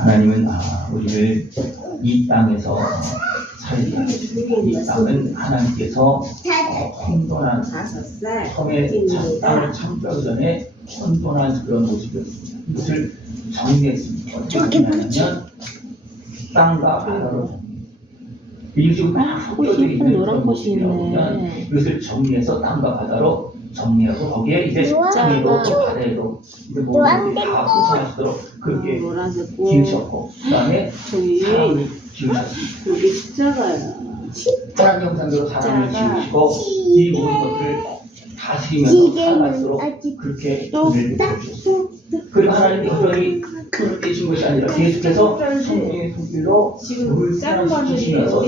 하나님은 우리를 이 땅에서 살게 하시고 이 땅은 하나님께서 혼돈한 섬에 땅을 창조하기 전에 혼돈한 그런 모습이었습니다. 이것을 정리했습니다. 어떻게 하냐면 땅과 바다로 이 지금 막 섞여져 있는 그런 모습이라면 이것을 정리해서 땅과 바다로 정리하고 거기에 이제 땅에도 바다에도 이제 모든 것이 다 포함하시도록 그렇게 지으셨고 그 다음에 사람을 지으셨습니다. 여기 십자가야. 하나님 형상대로 사람을 지으시고 이 모든 것을 다스리면서 살아갈수록 그렇게 은혜를 주셨습니다. 그리고 하나님이 여전히 손을 떼신 것이 아니라 계속해서 성령의 손길로 물을 순환시키시면서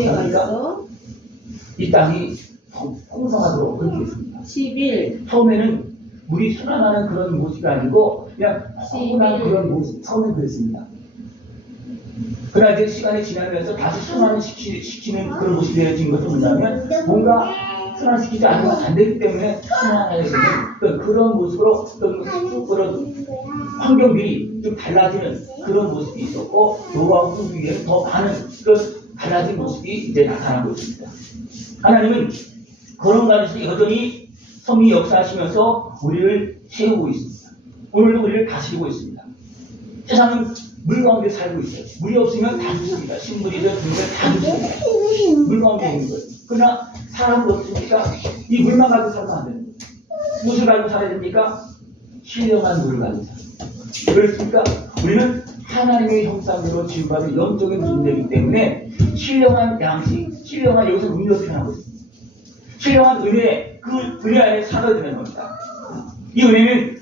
이 땅이 풍성하도록 그렇게 했습니다. 11. 처음에는 물이 순환하는 그런 모습이 아니고 그냥 험한 그런 모습, 처음에 그랬습니다. 그러나 이제 시간이 지나면서 다시 순환시키는 그런 모습이 되어진 것은 뭐냐면 뭔가 순환시키지 않으면 안 되기 때문에 순환하게 되는 그런 모습으로 그런 환경들이 좀 달라지는 그런 모습이 있었고 노아와 후기에는 더 많은 그런 달라진 모습이 이제 나타나고 있습니다. 하나님은 그런 가운데서 여전히 성이 역사하시면서 우리를 세우고 있습니다. 오늘도 우리를 다스리고 있습니다. 세상은 물 가운데 살고 있어요. 물이 없으면 다 죽습니다. 식물이든 물이든 다 죽습니다. 물 가운데 있는 거예요. 그러나 사람은 없으니까 이 물만 가지고 살면 안 됩니다. 무엇을 가지고 살아야 됩니까? 신령한 물을 가지고 살아야 그렇습니까? 우리는 하나님의 형상대로 지음받은 영적인 존재이기 때문에 신령한 양식, 신령한 여기서 은혜로 표현하고 있습니다. 신령한 은혜, 그 은혜 안에 살아드는 겁니다. 이 은혜는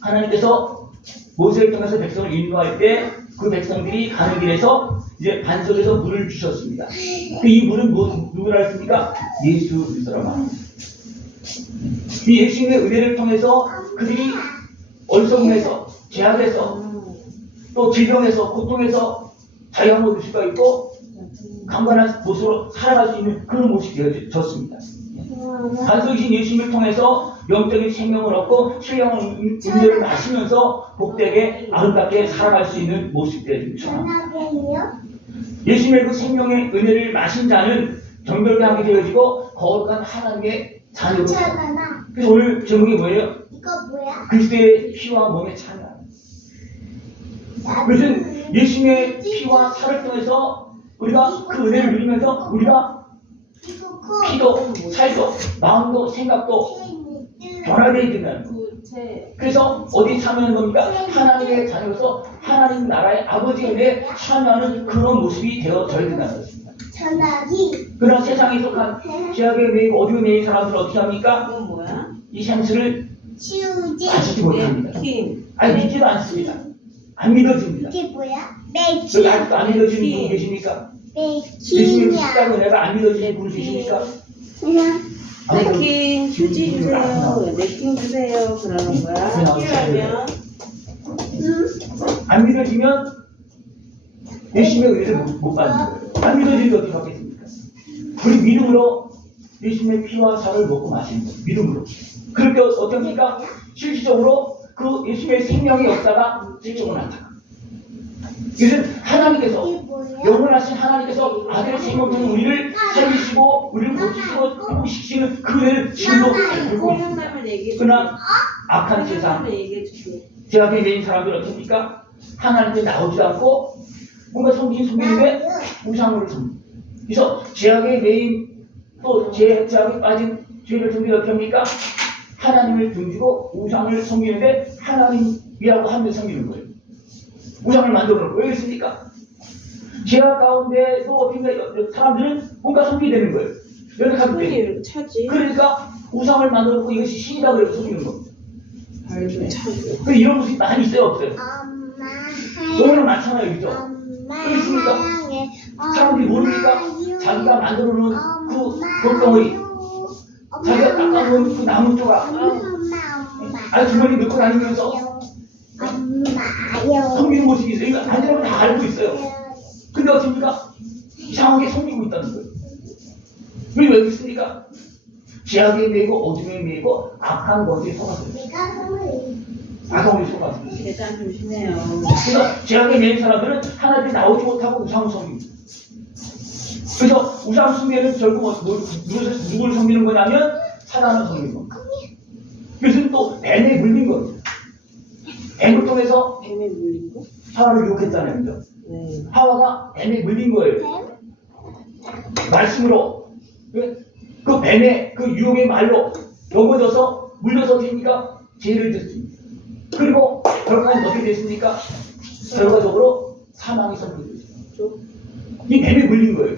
하나님께서 모세를 통해서 백성을 인도할 때 그 백성들이 가는 길에서 이제 반석에서 물을 주셨습니다. 이 물은 누구라 했습니까? 예수 그리스도라 말합니다. 이 예수님의 은혜를 통해서 그들이 얼성에서 죄악에서 또 질병에서 고통에서 자유함을 얻을 수가 있고 강건한 모습으로 살아갈 수 있는 그런 모습이 되어졌습니다. 반석이신 예수님을 통해서 영적인 생명을 얻고 신령한 은혜를 마시면서 복되게 아름답게 살아갈 수 있는 모습이 되어집니다. 예수님의 그 생명의 은혜를 마신 자는 정결케 하게 되어지고 거룩한 하나님의 자녀로. 그래서 오늘 제목이 뭐예요? 이거 뭐야? 그리스도의 피와 몸의 찬양. 그것은 예수님의 피와 살을 통해서 우리가 그 은혜를 누리면서 우리가 피도 살도 마음도 생각도 변화되어야 된다는 거예요. 그래서 어디 참여하는 겁니까? 하나님의 자녀로서 하나님 나라의 아버지의 은혜에 참여하는 그런 모습이 되어져야 된다는 것입니다. 전화기. 그러나 세상에 속한 죄악에 매이고 어둠에 매인 사람들은 어떻게 합니까? 그건 뭐야? 이 샘스를 치우지. 마치지 못합니다. 킴. 아니 믿지도 않습니다. 안 믿어집니다. 이게 뭐야? 여기 아직도 안 믿어지는 분 계십니까? 예수님의 맥힘이야. 십자가 은혜가 안 믿어지는 분 계십니까? 그냥 네킴 휴지 주세요. 네킴 주세요. 그러는 거야. 필요하면. 안 믿어지면 예수님의 은혜를 못 받는 거예요. 안 믿어지는데 어떻게 받겠습니까? 우리 믿음으로 예수님의 피와 살을 먹고 마시는 거예요. 믿음으로. 그럴 때 어떻게 합니까? 실질적으로 그 예수님의 생명의 역사가 실적으로 나타나. 이것은 하나님께서 이게 뭐야? 영원하신 하나님께서 아들의 생명처럼 우리를 살리시고 우리를 고치시고 회복시키시는 그 은혜를 지금도 베풀고 있습니다. 생각나면 얘기해. 그러나 악한 세상, 생각나면 얘기해 줄게. 죄악에 매인 사람들 어떻습니까? 하나님께 나오지도 않고 뭔가 섬기긴 섬기는데 우상을 섬깁니다. 그래서 죄악에 매인 또 죄악에 빠진 죄를 섬기는 어떻게 합니까? 하나님을 등지고 우상을 섬기는데 하나님이라고 하면서 섬기는 거예요. 우상을 만들어 놓고 왜 그렇습니까? 죄악 가운데도 어떻게 사람들은 뭔가 섬기게 되는 거예요. 연약하기 때문에. 손이 차지. 그러니까 우상을 만들어 놓고 이것이 신이다 그래서 섬기는 겁니다. 발도 차고. 이런 모습이 많이 있어요, 없어요? 엄마 너무나 많잖아요, 그죠? 엄마 왜 있습니까? 사랑해. 사람들이 모르니까 자기가 만들어 놓은 그 돌덩어리, 자기가 닦아놓은 그 나무 조각, 엄마 주머니 넣고 다니면서 엄마요. 섬기는 모습이 있어요. 이거 아니라고 다 알고 있어요. 근데 어떻습니까? 이상하게 섬기고 있다는 거예요. 왜 그렇습니까? 죄악에 매이고 어둠에 매이고 악한 것에 속아서 내가 선물. 아가운이 속아서. 계단 조심해요. 그래서 제약에 매인 사람들은 하나님이 나오지 못하고 우상을 섬깁니다. 그래서 우상 숭배는 결국 누구를 섬기는 거냐면 사단을 섬기는 겁니다. 그래서 또 뱀에 물린 겁니다. 뱀을 통해서 뱀에 물린 거? 하와를 유혹했잖아요. 그죠? 네. 하와가 뱀에 물린 거예요. 말씀으로. 그 뱀의 그 유혹의 말로 넘어져서 물려서 됩니까? 죄를 짓습니다. 그리고 결과는 어떻게 됐습니까? 결과적으로 사망이 선포됐습니다. 이 뱀에 물린 거예요.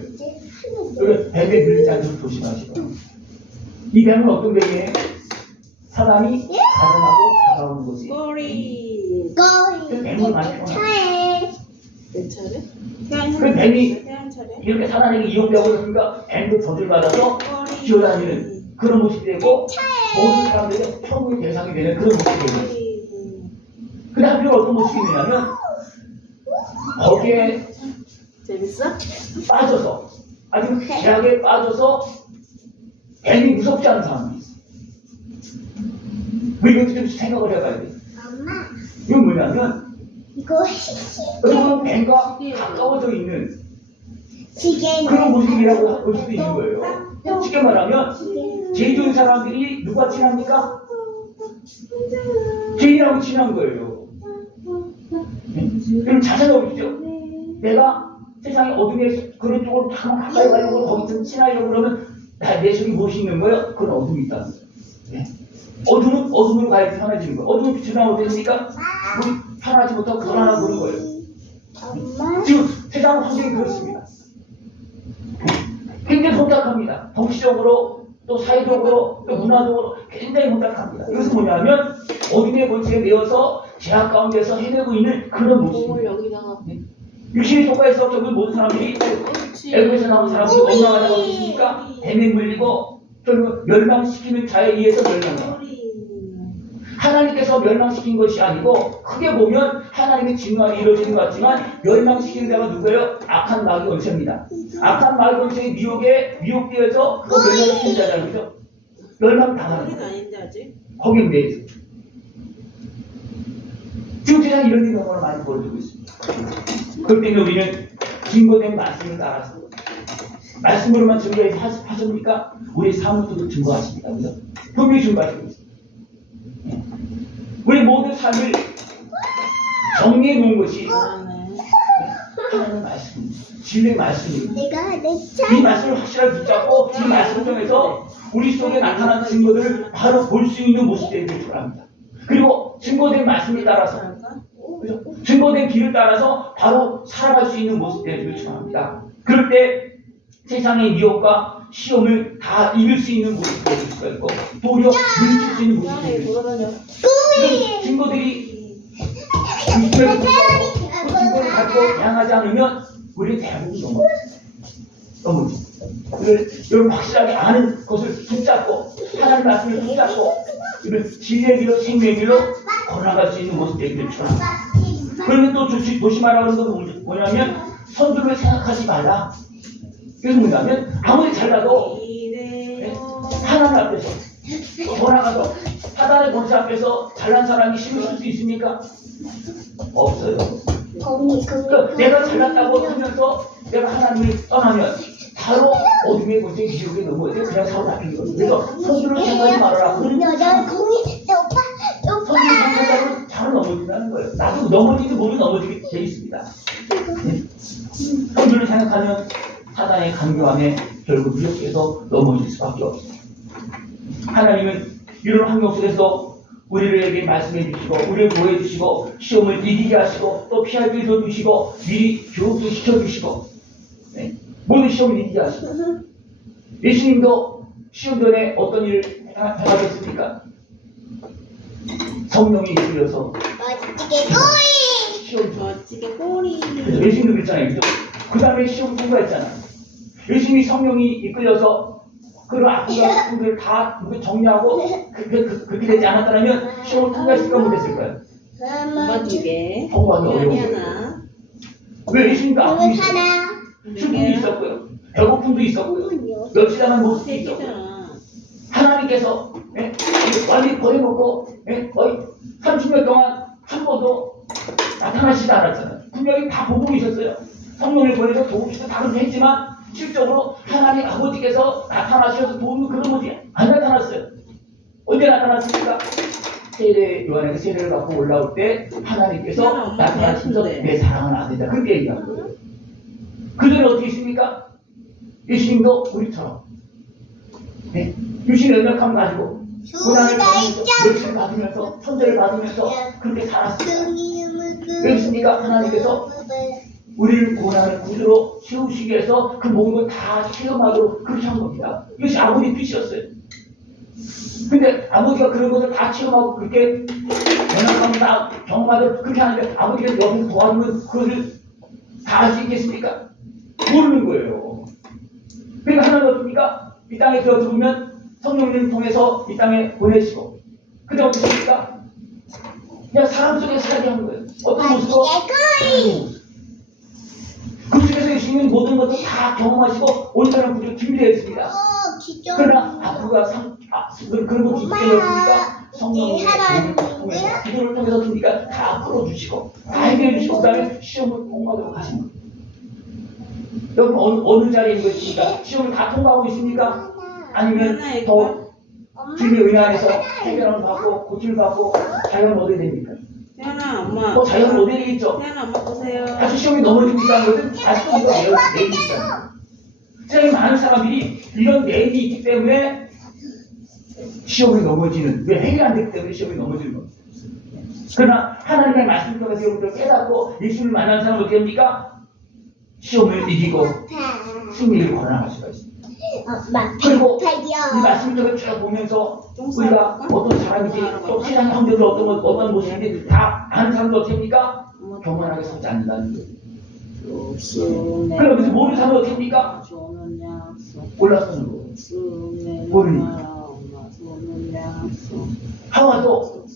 그래서 뱀에 물리지 않도록 조심하시고. 이 뱀은 어떤 뱀이에요? 사단이 가정하고 다가오는 것이. 꼬리. 거의 뱀을 많이 차에 몇 차례? 그 뱀이 태양 차례? 이렇게 사단에게 이용되고 있으니까 뱀도 저주를 받아서 꼬리. 기어다니는 그런 모습이 되고 모든 사람들의 평의 대상이 되는 그런 모습이 되는 거예요. 근데 한편 어떤 모습이 있냐면 거기에 재밌어? 빠져서 아주 제약에 빠져서 뱀이 무섭지 않은 사람이 있어. 이것도 좀 생각을 해봐야 돼. 엄마 이건 뭐냐면 이거 여러분 뱀과 가까워져 있는 시계 그런 모습이라고 볼 수도 있는 거예요. 쉽게 말하면 죄 지은 사람들이 누가 친합니까? 죄인하고 친한 거예요. 그럼 자세히 보십시오. 내가 세상의 어둠에 그런 쪽으로 가까이 가려고 거기 좀 친하려고 그러면 내 속에 무엇이 있는 거예요? 그건 어둠이 있다는 거예요. 네. 어둠은 어둠으로 가야지 편해지는 거예요. 어둠은 빛이 나오면 되니까 우리 편하지 못하고 불안하고 그런 거예요. 엄마 지금 세상 환경이 그렇습니다. 굉장히 혼탁합니다. 정치적으로 또 사회적으로 또 문화적으로 굉장히 혼탁합니다. 이것은 뭐냐면 어둠의 권세에 매여서 제약 가운데서 헤매고 있는 그런 모습입니다. 공을 여기다가. 육신의 속가에서 겪은 모든 사람들이 그렇지. 애굽에서 나온 사람들이 엉망하다고 했습니까? 뱀에 물리고 결국 멸망시키는 자에 의해서 멸망합니다. 꼬리. 하나님께서 멸망시킨 것이 아니고 크게 보면 하나님의 진노가 이루어지는 것 같지만 멸망시키는 자가 누구예요? 악한 마귀 원체입니다. 악한 마귀 원체의 미혹에 미혹되어서 그 멸망시키는 자잖아요. 그죠? 멸망당하는 꼬리는 거예요. 아닌데 아직? 거기에 대해서. 지금 세상에 이런 일이 너무나 많이 벌어지고 있습니다. 그렇기 때문에 우리는 증거된 말씀을 따라서 말씀으로만 증거하십니까? 우리의 삶으로도 증거하십니다. 그죠? 분명히 증거하시고 있습니다. 우리 모든 삶을 정리해 놓은 것이 그러네. 하나님의 말씀입니다. 진리의 말씀입니다. 내가 내 이 말씀을 확실하게 붙잡고 이 말씀을 통해서 우리 속에 나타나는 증거들을 바로 볼 수 있는 모습들이 되길 합니다. 그리고 증거된 말씀에 따라서 그죠? 증거된 길을 따라서 바로 살아갈 수 있는 모습들이 되길 축원합니다. 그럴 때 세상의 미혹과 시험을 다 이길 수 있는 모습이 될 수가 있고 도리어 물리칠 수 있는 모습이 태양이 되길 돌아다녀. 이런 증거들이 육신에서 그 증거를 갖고 다양하지 않으면 우리는 대부분 넘어지. 여러분 확실하게 아는 것을 붙잡고 하나님 말씀을 붙잡고 이런 진리의 길로 생명의 길로 걸어나갈 수 있는 모습 되기를 축원합니다. 그러면 또 조심하라고 하는 건 뭐냐면 선두를 생각하지 말라. 그래서 뭐냐면 아무리 잘나도 하나님 앞에서 더 나가서 사단의 권세 앞에서 잘난 사람이 힘을 쓸 수 있습니까? 없어요. 그러니까 내가 잘났다고 하면서 내가 하나님을 떠나면 바로 어둠의 권세 지옥에 넘어야 돼. 그냥 사고 납히는 거예요. 그래서 선두를 생각하지 말아라. 여자 공이 오빠 선두를 생각하면 바로 넘어진다는 거예요. 나도 넘어지도 모두 넘어지게 돼 있습니다. 네? 선두를 생각하면 사단의 강요함에 결국 미혹돼서 넘어질 수밖에 없습니다. 하나님은 이런 환경 속에서 우리에게 말씀해 주시고 우리를 보호해 주시고 시험을 이기게 하시고 또 피할 길도 주시고 미리 교육도 시켜주시고 네? 모든 시험을 이기게 하시고 예수님도 시험 전에 어떤 일을 행하셨습니까? 성령이 이끌려서 멋지게 꼬이 시험 전 멋지게 꼬리. 예수님도 그랬잖아요. 그 다음에 시험 통과했잖아요. 예수님이 성령이 이끌려서 그런 악한 분들을 다 정리하고 그렇게 되지 않았다면 시험을 통과했을까 못했을까요? 오빠 두 개. 통과하기 태양이 어려운 거예요. 하나. 왜 예수님도 아픔이 오늘 있었고 하나 슬픔도 있었고요. 배고픔도 있었고요. 멸시당한 모습도 세 있었고 개잖아. 하나님께서 완전히 버려놓고 거의 30년 동안 또도 나타나시지 않았잖아요. 분명히 다 보고 계셨어요. 성령을 보내서 도움시도 다른 했지만 실적으로 하나님 아버지께서 나타나셔서 도움은 그런 모습이 안 나타났어요. 언제 나타났습니까? 세례 요한에게 세례를 받고 올라올 때 하나님께서 나타나셔서 내 사랑하는 아들이다 그렇게 얘기한 거예요. 그들은 어떻게 있습니까? 예수님도 우리처럼 유신의 연약함을 가지고 고난을 받으면서 멸치를 받으면서 천대를 받으면서 그렇게 살았어요. 왜 있습니까? 하나님께서 우리를 고난의 구주로 세우시기 위해서 그 모든 걸 다 체험하도록 그렇게 한 겁니다. 이것이 아버지 뜻이었어요. 근데 아버지가 그런 것을 다 체험하고 그렇게 연약함을 다 경험하도록 그렇게 하는데 아버지가 옆에서 도와주면 그것을 다 할 수 있겠습니까? 모르는 거예요. 그러니까 하나님 어떻습니까? 이 땅에 들어오면 성령님을 통해서 이 땅에 보내시고 그 다음 어떻습니까? 그냥 사람 속에 살게 한 거예요. 어떤 모습으로? 그 속에서 예수님은 모든 것을 다 경험하시고 온전한 구주로 준비되어 있습니다. 그러나 앞으로가 그런 것이 있겠습니까? 성령님의 도움을 통해서 기도를 통해서 줍니까? 다 풀어주시고 다 해결해 주시고 그 다음에 시험을 통과하도록 하신 거예요. 여러분 어느 자리에 있는 것입니까? 시험을 다 통과하고 있습니까? 아니면 더 주님의 은혜 안에서 해결을 받고 고침을 받고 자연을 얻어야 됩니까? 태연아 엄마. 자연을 얻어야 되겠죠? 태연아 엄마 보세요. 다시 시험이 넘어지고 있다는 것은 다시 또 이거 내일이 있잖아요. 세상에 많은 사람들이 이런 내일이 있기 때문에 시험이 넘어지는, 왜 해결 안 되기 때문에 시험이 넘어지는 겁니다. 그러나 하나님의 말씀을 통해서 여러분들 깨닫고 예수를 만난 사람은 어떻게 합니까? 시험을 이기고 승리를 거론할 수가 있습니다. 그리고 이 말씀을 통해 쭉 보면서 우리가 어떤 사람인지 또 세상 형제들 어떤 모습인지 다 아는 사람도 어떻게 합니까? 교만하게 서지 않는다는 거예요. 그러면서 모르는 사람은 어떻게 합니까? 올라서는 거예요. 모르니 하와도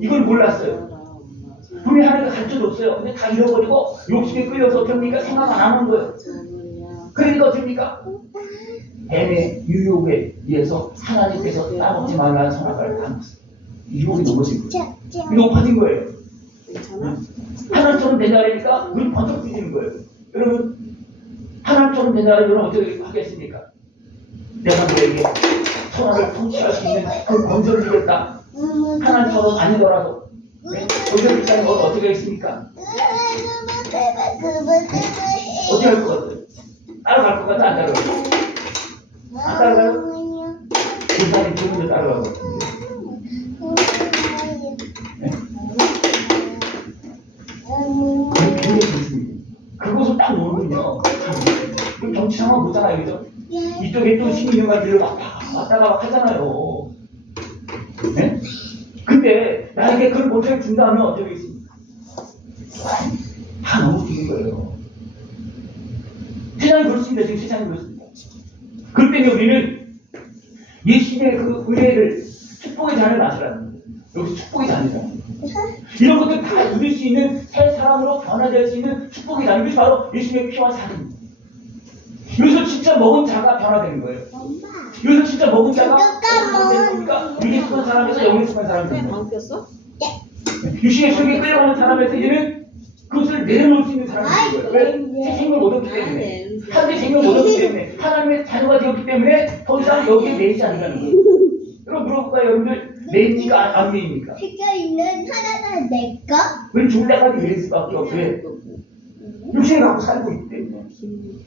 이걸 몰랐어요. 분명히 하나님가 가르쳐줬어요. 근데 다 잃어버리고 욕심에 끌려서 어떻게 합니까? 생각 안 하는 거예요. 그러니까 어떻게 합니까? 뱀의 유혹에 의해서 하나님께서 따먹지 말라는 선악과를 다 먹었어요. 유혹이 넘어진 거예요. 높아진 거예요. 하나님처럼 되냐니까 우리 번쩍 뛰는 거예요. 여러분 하나님처럼 되냐면 여러분 어떻게 하겠습니까? 내가 너에게 천하를 통치할 수 있는 그 권세를 주겠다. 하나님처럼 아니더라도 권세를 주다는 건 어떻게 하겠습니까? 어떻게 할 것 같아요? 따라갈 것 같아? 안 따라가요? 안 따라가요? 불사님 지금도 따라가고 그것을 딱 놓으면요 정치 상황 보잖아요. 그죠? 이쪽에 또 시민연관들을 왔다가 막 하잖아요. 네? 근데 나에게 그런 권세를 준다면 어떻게 하겠습니까? 다 너무 죽는 거예요. 세상이 그렇습니다. 지금 세상이 그렇습니다. 그렇기 때문에 우리는 예수님의 그 은혜를 축복의 잔을 마시라는 거예요. 여기서 축복의 잔이잖아요. 이런 것들 다 누릴 수 있는 새 사람으로 변화될 수 있는 축복의 잔. 이것이 바로 예수님의 피와 살입니다. 여기서 진짜 먹은 자가 변화되는 거예요. 여기서 진짜 먹은 자가 변화되는 겁니까? 육에 속한 사람에서 영에 속한 사람이 되는 거예요. 유신의 속에 끌려가는 사람에서 얘는 그것을 내려놓을 수 있는 사람이 되는 거예요. 왜? 새 생명을 얻었기 때문에. 하나님의 생명을 얻었기 때문에. 하나님의 자녀가 되었기 때문에 더 이상 여기에 매이지 않는다는 거예요. 여러분 물어볼까요? 여러분들 매입니까? 안 매입니까? 색깔 있는 하나가 내꺼? 왜 죽을 때까지 매일 수밖에 없어요? 육신을 갖고 살고 있기 때문에.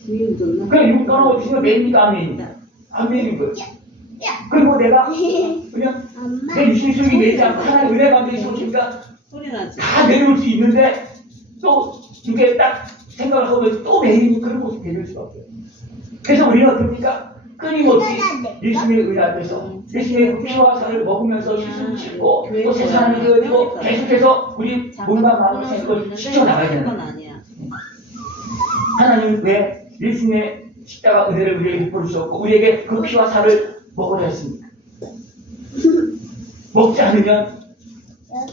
그냥 육 떠나오시면 매입니까? 안 매입니까? 안 매이는 거예요. 그리고 내가 그냥 내 육신의 속이 매이지 않고 하나님의 은혜 가운데 있으니까 다 내려올 수 있는데 또 이렇게 딱 생각을 하고 또 매이는 그런 모습이 될 수가 없어요. 그래서 우리는 어떻습니까? 끊임없이 예수님의 은혜 앞에서 예수님의 피와 살을 먹으면서 실수를 짓고 또 새 사람이 되어지고 계속해서 우리 몸과 마음을 생각을 지켜나가야 되는 거예요. 하나님은 왜 예수님의 십자가 은혜를 우리에게 베풀어 주셨고 우리에게 그 피와 살을 먹으려 했습니까? 먹지 않으면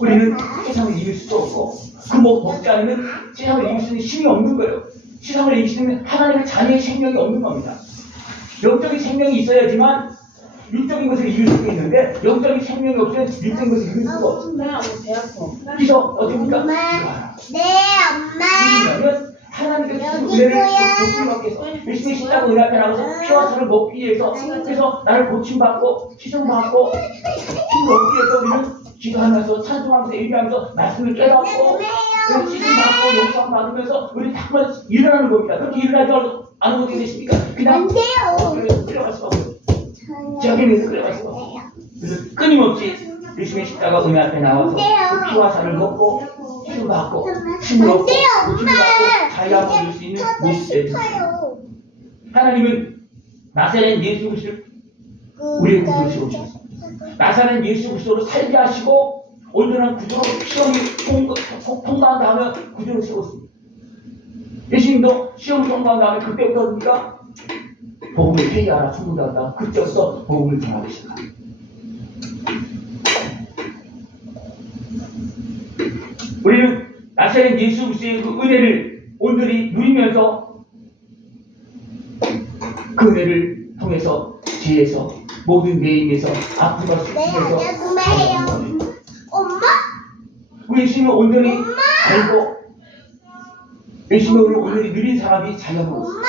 우리는 세상을 이길 수도 없고 그 먹지 않으면 세상을 이길 수 있는 힘이 없는 거예요. 세상을 이길 수 있는 하나님의 자녀의 생명이 없는 겁니다. 영적인 생명이 있어야지만 육적인 것을 이길 수가 있는데 영적인 생명이 없으면 육적인 것을 이길 수가 없어. 엄마 배 아파. 그래서 어떻습니까? 엄마. 네, 엄마. 그러면 하나님께서 여기 은혜를 뭐야? 고침받기 위해서 열심히 십자가 은혜 앞에 나가서 피와 살을 먹기 위해서 그래서 나를 고침받고 희생받고 힘을 얻기 위해서 우리는 기도하면서 찬송하면서 얘기하면서 말씀을 깨닫고 그래서 희생받고 용서 받으면서 우리 다만 일어나는 겁니다. 그렇게 일어나지 않은 것이 되십니까? 안 그냥 돼요. 그래서 끌어갈 수가 없어요. 저기에서 끌어갈 수가 없어요. 그래서 끊임없이 열심히 십자가 은혜 앞에 나와서 그 피와 살을 먹고 희생받고 힘을 얻고 안 돼요, 고침을 받고 자유함을 엄마. 얻을 수 있는 모습이 되는 싶어요. 하나님은 나사렛 예수 그리스도를 우리의 구주로 세우셨습니다. 나사렛 예수 그리스도로 살게 하시고 온전한 구주로 시험이 통과한 다음에 구주로 세웠습니다. 예수님도 시험을 통과한 다음에 그때부터 우리가 복음을 회개하라 선문하다 그때부터 복음을 전하기 시작합니다. 우리는 나사렛 예수 그리스도의 그 은혜를 온전히 누리면서 그 은혜를 통해서 죄에서 모든 매임에서 아픔과 네, 슬픔에서 안녕하세요. 엄마? 우리 예수님을 온전히 엄마! 알고 예수님을 온전히 누린 사람이 자유함을 얻었어요. 엄마?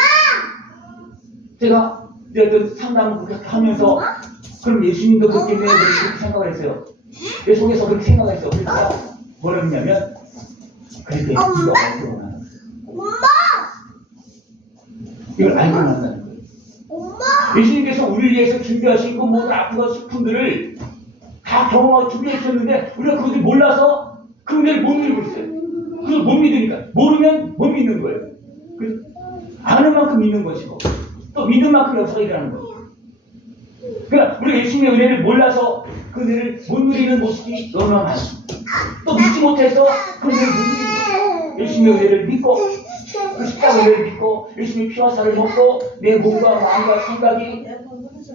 제가 어떤 상담을 그렇게 하면서 그럼 예수님도 그렇기 때문에 그렇게 생각을 했어요. 내 속에서 그렇게 생각을 했어요. 그래서 제가 뭐라 했냐면 그래도 이거 알고 나는 엄마? 이걸 알고 난다는 거예요. 엄마? 예수님께서 우리를 위해서 준비하신 그 모든 아픔과 슬픔들을 다 경험하고 준비해 주셨는데 우리가 그것을 몰라서 그 은혜를 못 누리고 있어요. 그걸 못 믿으니까 모르면 못 믿는 거예요. 그 아는 만큼 믿는 것이고 또 믿는 만큼 역사가 일어나는 거예요. 그러니까 우리가 예수님의 은혜를 몰라서 그 은혜를 못 누리는 모습이 너무나 많습니다. 또 믿지 못해서 그 은혜를 못 누리는 거예요. 예수님의 은혜를 믿고 그 십자가 은혜를 믿고 예수님의 피와 살을 먹고 내 몸과 마음과 생각이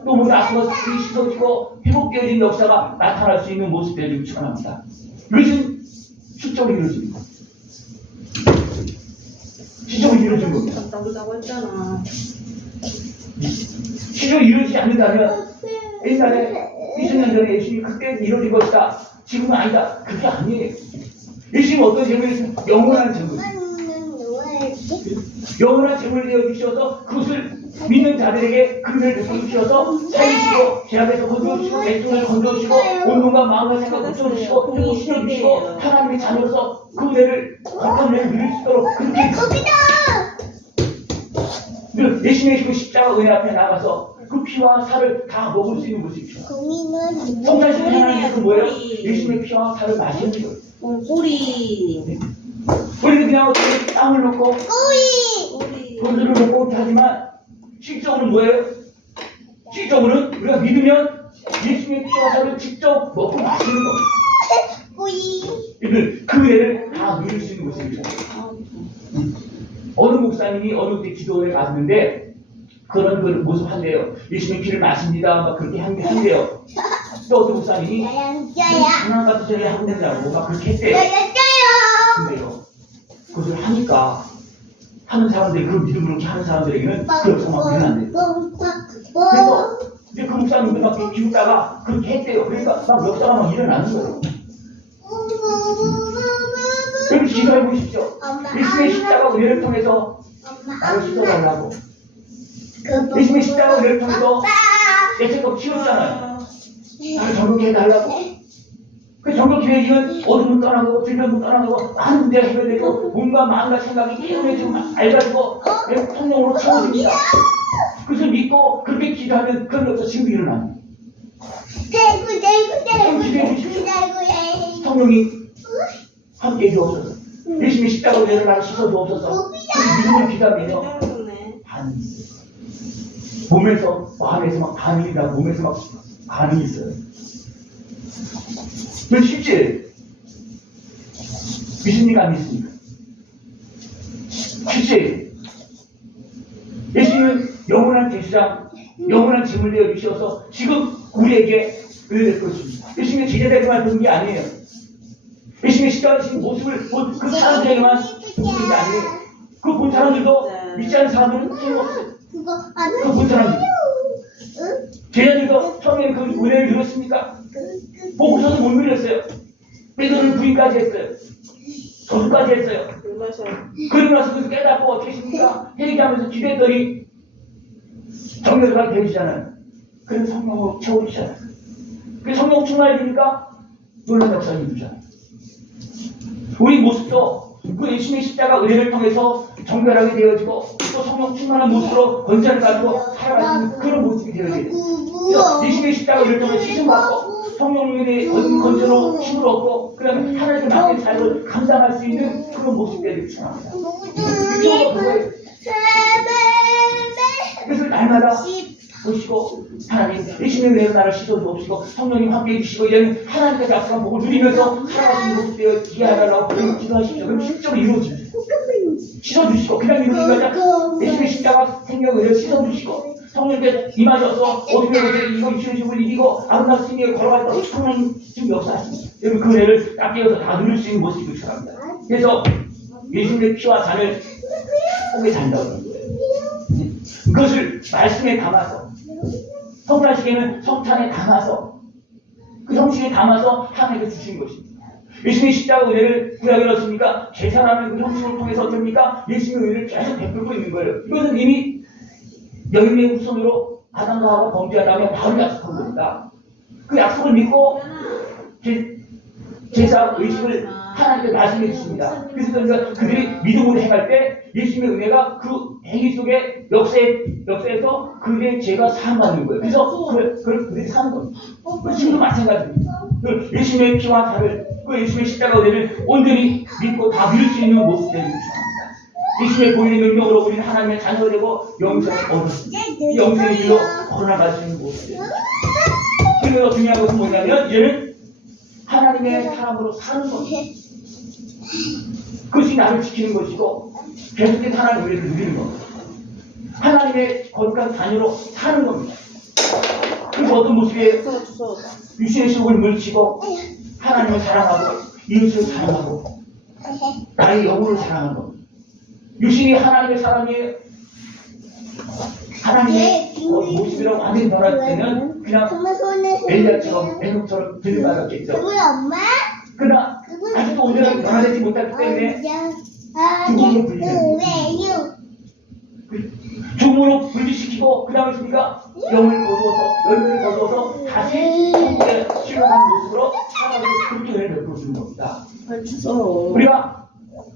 또 모든 아픔과 슬픔이 씻어지고 회복되어진 역사가 나타날 수 있는 모습 되기를 축원합니다. 이것은 실적으로 이루어집니다. 실적으로 이루어진 겁니다. 답답하다고 했잖아. 실적으로 이루어지지 않는다면 옛날에 20년 전에 예수님이 그때 이루어진 것이다. 지금은 아니다. 그게 아니에요. 예수님은 어떤 재물이 있으면 영원한 재물. 영원한 재물을 내어주셔서 그것을 믿는 자들에게 그를 베풀으셔서 살리시고 죄악에서 건져주시고 왼손을 건져주시고 온몸과 마음과 생각을 건져주시고 회복시켜주시고 하나님의 자녀로서 그 은혜를 거룩한 은혜를 누릴 수 있도록 그렇게 예수님의 그 십자가 은혜 앞에 나가서 그 피와 살을 다 먹을 수 있는 모습이죠. 성찬식 하나님의 그 뭐예요? 예수님의 피와 살을 마시는 거예요. 꼬리. 우리는 그냥 어떻게 땀을 넣고 꼬리. 돈들을 먹고 이렇게 하지만 실적으로는 뭐예요? 실적으로는 우리가 믿으면 예수님의 피와 살을 직접 먹고 마시는 겁니다. 그 은혜를 다 누릴 수 있는 모습이죠. 어느 목사님이 어느 때 기도를 갔는데 그런 그 모습 한대요. 예수님 피를 마십니다. 막 그렇게 한대요. 또 어떤 목사님이 장난 같은 소리 하고 된다고 막 그렇게 했대요. 근데요, 그것을 하니까 하는 사람들이 그 믿음으로 이렇게 하는 사람들에게는 그 역사가 막 일어난대요. 그래서 이제 그 목사님도 막 기웃다가 그렇게 했대요. 그러니까 막 역사가 막 일어나는 거예요. 여러분 기도해 보십시오. 예수님의 십자가 은혜를 통해서 나를 씻어달라고. 예수님의 십자가 은혜를 통해서 내 생각 치웠잖아요. 나를 정복해 달라고. 그 정복 기회지는 어둠은 떠나고 불변은 떠나고 많은 문제가 해결되고 몸과 마음과 생각이 깨어내지고 알가지고 내 성령으로 채워집니다. 그것을 믿고 그렇게 기도하면 그런 역사 지금 일어납니다. 성령이 함께 해주옵소서. 예수님의 십자가 은혜를 나를 씻어주옵소서. 그 믿음을 기도하면서 반응이 있어요. 몸에서 마음에서 막 반응이 나고 몸에서 막 반응이 있어요. 그 실제 믿습니까 안 믿습니까? 실제 예수님은 영원한 제사장, 영원한 제물 되어 주셔서 지금 우리에게 은혜를 베푸십니다. 예수님의 제자들에게만 그런 게 아니에요. 예수님의 십자가 지신 모습을 본 그 사람들에게만 그런 게 아니에요. 그 본 사람들도 믿지 않는 사람들은 소용없어요. 그 본 사람들 제자들도 처음에 그 은혜를 누렸습니까? 보고서도 못 누렸어요. 베드로는 부인까지 했어요. 저주까지 했어요. 그러고 나서 그래서 깨닫고 어떻게 하십니까? 회개하면서 기도했더니 정결가 되시잖아요. 그럼 성령으로 채워주잖아요. 그 성령 충만해지니까 놀라운 역사를 이루잖아요. 우리 모습도 그 예수님의 십자가 은혜를 통해서 정결하게 되어지고 또 성령 충만한 모습으로 권세를 가지고 살아가는 그런 모습이 되어야 돼요. 예수님의 십자가 은혜를 통해 씻음받고 성령님의 권세로 힘을 얻고 그다음에 하나님께 맡긴 삶을 감당할 수 있는 그런 모습이 되기를 축원합니다. 그래서 날마다 보시고 하나님 예수님의 은혜로 나를 씻어주옵시고 성령님 함께 해주시고 이런 하나님께서 약속한 복을 누리면서 살아가시는 모습 되어 기하라고 기도하십시오. 그럼 실제로 이루어집니다. 씻어주시고 그냥 이루는 게 아니라 예수님의 십자가 생명을 씻어주시고 성령님께서 임하셔서 어떻게 이거 이슈를 이기고 아름다운 승리에 걸어가서 성령님 지금 역사하십니다. 여러분 그 은혜를 딱 깨어서 다 누릴 수 있는 모습이 필요합니다. 그래서 예수님의 피와 잔을 속에 잔다고 하는 거예요. 그것을 말씀에 담아서 성찬식에는 성찬에 담아서 그 형식에 담아서 하나님께 주신 것입니다. 예수님의 십자가 은혜를 구약에 넣습니까? 제사라는 그 형식을 통해서 어떻습니까? 예수님의 은혜를 계속 베풀고 있는 거예요. 이것은 이미 여인의 후손으로 아담과 하와가 범죄한 다음에 바로 약속한 겁니다. 그 약속을 믿고 제사 의식을 하나님께 말씀해 주십니다. 그래서 그들이 믿음으로 행할 때 예수님의 은혜가 그 행위 속에 역사에서 그들의 죄가 사함받는 거예요. 그래서 그들이 사는 겁니다. 지금도 마찬가지입니다. 예수님의 피와 살을 그 예수님의 십자가 은혜를 온전히 믿고 다 누릴 수 있는 모습 되기를 축원합니다. 예수님의 보이는 능력으로 우리는 하나님의 자녀가 되고 영생을 얻었습니다. 이 영생의 길로 걸어나갈 수 있는 모습입니다. 그래서 중요한 것은 뭐냐면 얘는 하나님의 사람으로 사는 겁니다. 그것이 나를 지키는 것이고 계속해서 하나님의 은혜를 누리는 겁니다. 하나님의 거룩한 자녀로 사는 겁니다. 그래서 어떤 모습에 유신의 속을 물리치고 하나님을 사랑하고 이웃을 사랑하고 나의 영혼을 사랑하는 겁니다. 유신이 하나님의 사랑이에요. 하나님의 모습이라고 완전히 변할 때는 그냥 엘리야처럼 에녹처럼 들려받았겠죠. 그러나 아직도 온전하게 변화되지 못했기 때문에 죽음으로 분리됩니다. 죽음으로 분리시키고 그 다음에 있습니까? 영을 거두어서 열매를 거두어서 다시 천국에 실현하는 모습으로 하나님의 그렇게 은혜를 베풀어주는 겁니다. 우리가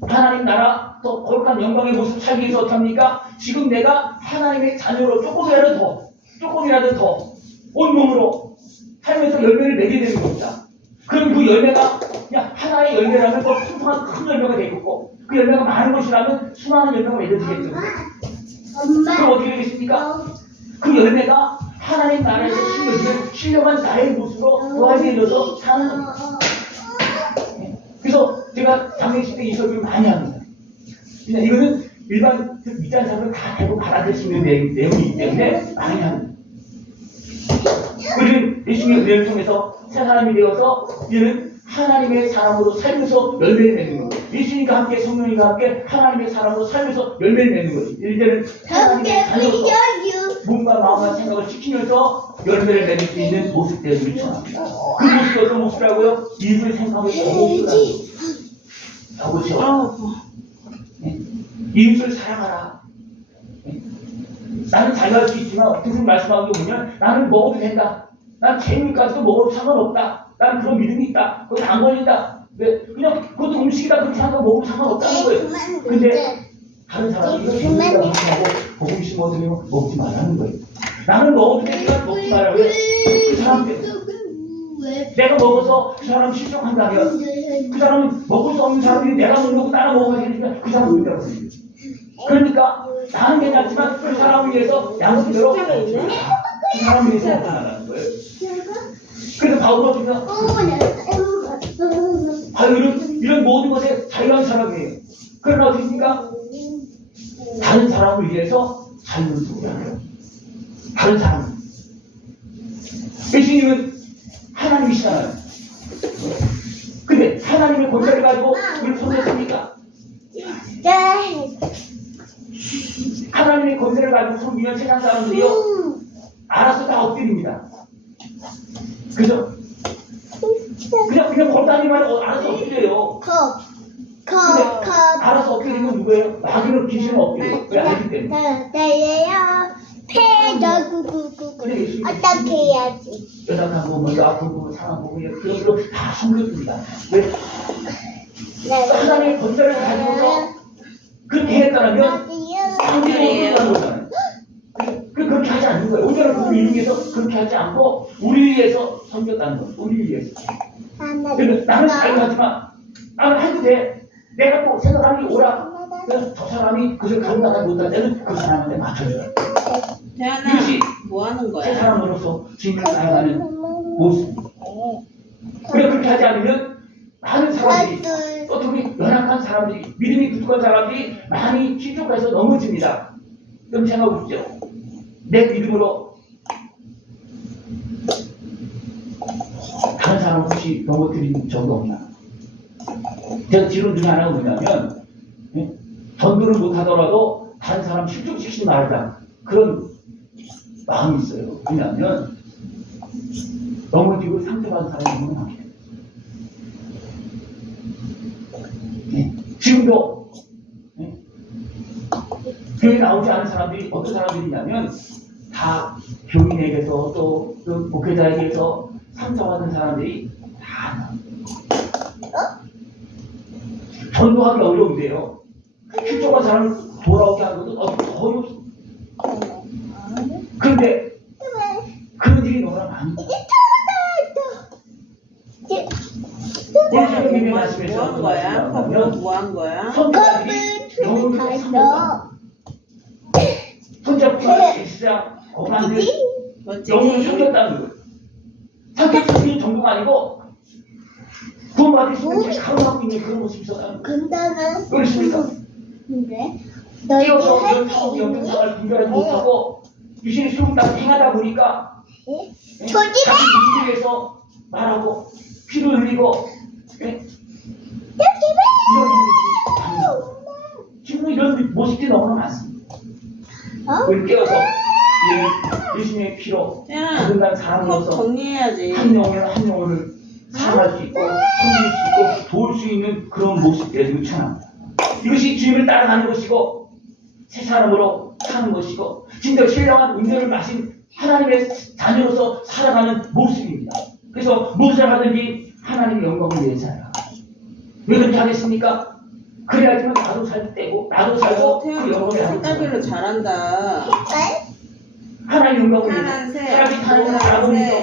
하나님 나라 또 거룩한 영광의 모습 살기 위해서 어떻게 합니까? 지금 내가 하나님의 자녀로 조금이라도 더 온몸으로 살면서 열매를 맺게 되는 겁니다. 그럼 그 열매가 그냥 하나의 열매라면 또 풍성한 큰 열매가 되겠고 그 열매가 많은 것이라면 수많은 열매가 맺어지겠죠. 그럼 어떻게 되겠습니까? 그 열매가 하나님 나라에서 신령한 나의 모습으로 노아지어서 사는 겁니다. 그래서 제가 장례식 때 이 설교를 많이 합니다. 그냥 이거는 일반 믿자는 사람은 다 대부분 받아들일 수 있는 내용이기 때문에 많이 합니다. 우리는 예수님의 은혜를 통해서 새 사람이 되어서 이제는 하나님의 사람으로 살면서 열매를 맺는 겁니다. 예수님과 함께 성령님과 함께 하나님의 사람으로 살면서 열매를 맺는 거지. 이제는 하나님의 자녀로서 몸과 마음과 생각을 지키면서 열매를 맺을 수 있는 모습 되기를 축원합니다. 그 모습이 어떤 모습이라고요? 이웃을 생각하고 모습이라고. 그렇죠. 이웃을 사랑하라. 나는 잘 갈 수 있지만 무슨 말씀하는 게 뭐냐면 나는 먹어도 된다. 난 재물까지도 먹어도 상관없다. 나는 그런 믿음이 있다. 그건 안 걸린다. 왜? 그냥 그것도 음식이다. 그렇게 생각하고 먹어도 상관없다는 거예요. 근데 다른 사람이 이거 재물이라고 하고 복음식 먹으면 먹지 말라는 거예요. 나는 먹어도 되니까 먹지 말라. 왜? 그 사람 때문에. 내가 먹어서 그 사람 실족한다면 그 사람은 먹을 수 없는 사람이 내가 먹는 거 따라 먹어야 되니까 그 사람은 의미가 없어요. 그러니까 나는 괜찮지만 그 사람을 위해서 양심대로 그 사람을 위해서 나타나는 거예요. 그래서 바울은 그냥 이런 모든 것에 자유한 사람이에요. 그러나 어떻습니까? 다른 사람을 위해서 삶을 소개하는 다른 사람. 예수님은 하나님이시잖아요. 근데 하나님의 권세를 가지고 우리를 섬겼습니까? 하나님의 권세를 가지고 섬기면 세상 사람들이요 알아서 다 엎드립니다. 그죠? 그냥 걸다니만 알아서 엎드려요. 근데 알아서 엎드리면 누구예요? 마귀는 귀신은 엎드려요. 왜 알기 때문에. 어떻게 해야지? 연약한 부분, 아픈 부분, 상한 부분, 그런 거 다 숨겨줍니다. 왜? 하나님의 권세를 가지고서 그렇게 했다면 상대적으로 하는 거잖아요. 그렇게 하지 않는 거예요. 오늘은 그걸 이루기 위해서 그렇게 하지 않고 우리를 위해서 섬겼다는 거예요. 우리를 위해서. 그러니까 나는 자유하지만 나는 해도 돼. 내가 또 생각하는 게 오라. 그래서 저 사람이 그걸 감당하지 못할 때는 그 사람한테 맞춰줘요. 태연아, 이것이 뭐 하는 새 거야? 사람으로서 주님을 사랑하는 모습. 그래 그렇게 하지 않으면 많은 사람들이 또 우리 연약한 사람들이 믿음이 부족한 사람들이 많이 실족해서 넘어집니다. 그럼 생각해 보십시오. 내 믿음으로 다른 사람 혹시 넘어뜨린 적이 없나? 제가 지금 중에 하나가 뭐냐면 전도를 못하더라도 다른 사람 실족시키지 말자 그런 마음이 있어요. 왜냐하면 넘어지고 상처받은 사람이 너무 많기 때문에. 지금도 교회 나오지 않은 사람들이 어떤 사람들이냐면 다 교인에게서 또 목회자에게서 상처받은 사람들이 다 나옵니다. 전도하기 어려운데요. 실족한 사람을 돌아오게 하는 것은 거의 없습니다. 그런데 그런 일이 너무나 많이 오늘 지금 이미 뭐 말씀에서 하는 거야? 뭐 하는 거야? 선자들이 영혼을 섬겼다. 선자뿐만 시장 거만들 영혼을 멋지지? 섬겼다는 거예요. 사기꾼이 정도가 아니고 구원받을 수 있는 가로막고 있는 그런 모습이 있었다는 거예요. 근데는 그렇습니까? 근데 너희들 뛰어서 할 이런 때 사고 있니? 영등상을 분별하지 못하고 유신이 수국당 행하다 보니까 조심해! 자기 이익에서 말하고 피를 흘리고 이런 일들이 많아요. 지금 이런 모습들이 너무나 많습니다. 그걸 깨어서 예수님의 피로 태연아, 거듭난 컵 사람으로서 정리해야지. 한 영혼을 사랑할 수 있고 섬길 수 있고 도울 수 있는 그런 모습들을 요청합니다. 이것이 주님을 따라가는 것이고 새 사람으로 사는 것이고 진짜 신령한 음료를 마신 하나님의 자녀로서 살아가는 모습입니다. 그래서 무엇을 하든지 하나님의 영광을 위해 살아가. 왜 그렇게 하겠습니까? 그래야지만 나도 살 때고 나도 살고 그 태연아, 영광을 하는 색깔별로 잘한다. 하나님 영광을 위해 파란색, 사람이 하나님을 알아보면서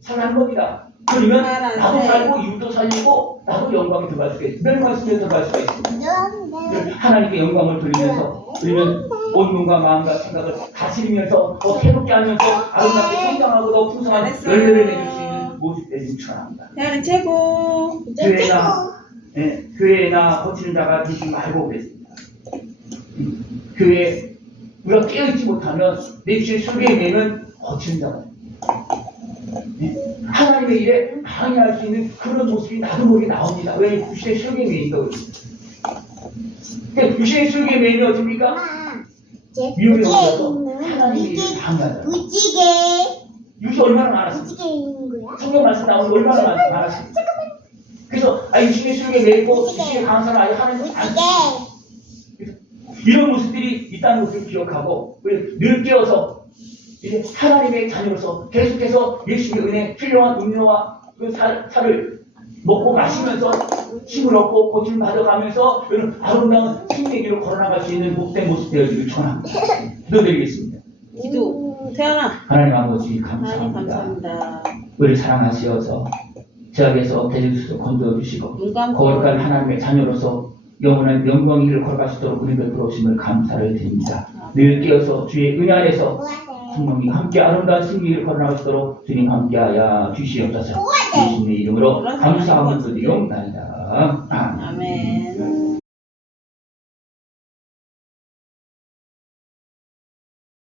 살아가는 겁니다. 그러면 나도 파란색. 살고 이웃도 살리고 나도 영광에 들어갈 수가 있습니다. 몇 말씀에 들어갈 수가 있습니다. 하나님께 영광을 돌리면서 우리는 온 눈과 마음과 생각을 다스리면서 더 새롭게 하면서 아름답게 성장하고 더 풍성한 잘했어요. 열매를 맺을 수 있는 모습들이 유천합니다. 태연이 최고. 교회나 거치는 자가 되지 말고 그랬습니다. 교회 우리가 깨어있지 못하면 내 주의 설계에 매면 거치는 자가 하나님의 일에 방해할 수 있는 그런 모습이 나도 모르게 나옵니다. 왜? 유신의 설계에 매니까 그렇습니다. 유신의 설계에 매이면 어떻습니까? 미움이 없어서 하나님의 일을 방해하잖아요. 무지개 유시 얼마나 많았습니까? 무지개 있는 거야? 성경 말씀 나오는 게 얼마나 많았습니까? 그래서 유신의 설계에 매이고 유신의 강한 사람 아예 하나님 안 무지개 이런 모습들이 있다는 것을 기억하고 우리 늘 깨어서 이제 하나님의 자녀로서 계속해서 예수님의 은혜, 훌륭한 음료와 그 살을 먹고 마시면서 힘을 얻고 고침을 받아가면서 이런 아름다운 승리의 길을 걸어나갈 수 있는 복된 모습 되어지길 축원합니다. 기도드리겠습니다. 기도. 태연아. 하나님 아버지 하나님 감사합니다. 감사합니다. 우리를 사랑하시어서 죄악에서 대적에서 건져주시고 눈 감고. 거룩한 하나님의 자녀로서 영원한 영광의 길을 걸어갈 수 있도록 은혜 베풀어 오심을 감사를 드립니다. 늘 깨어서 주의 은혜 안에서 성령님 함께 아름다운 승리를 걸어나가시도록 주님 함께하여 주시옵소서. 예수님의 이름으로 감사하면서 드리옵나이다. 아멘. 아멘.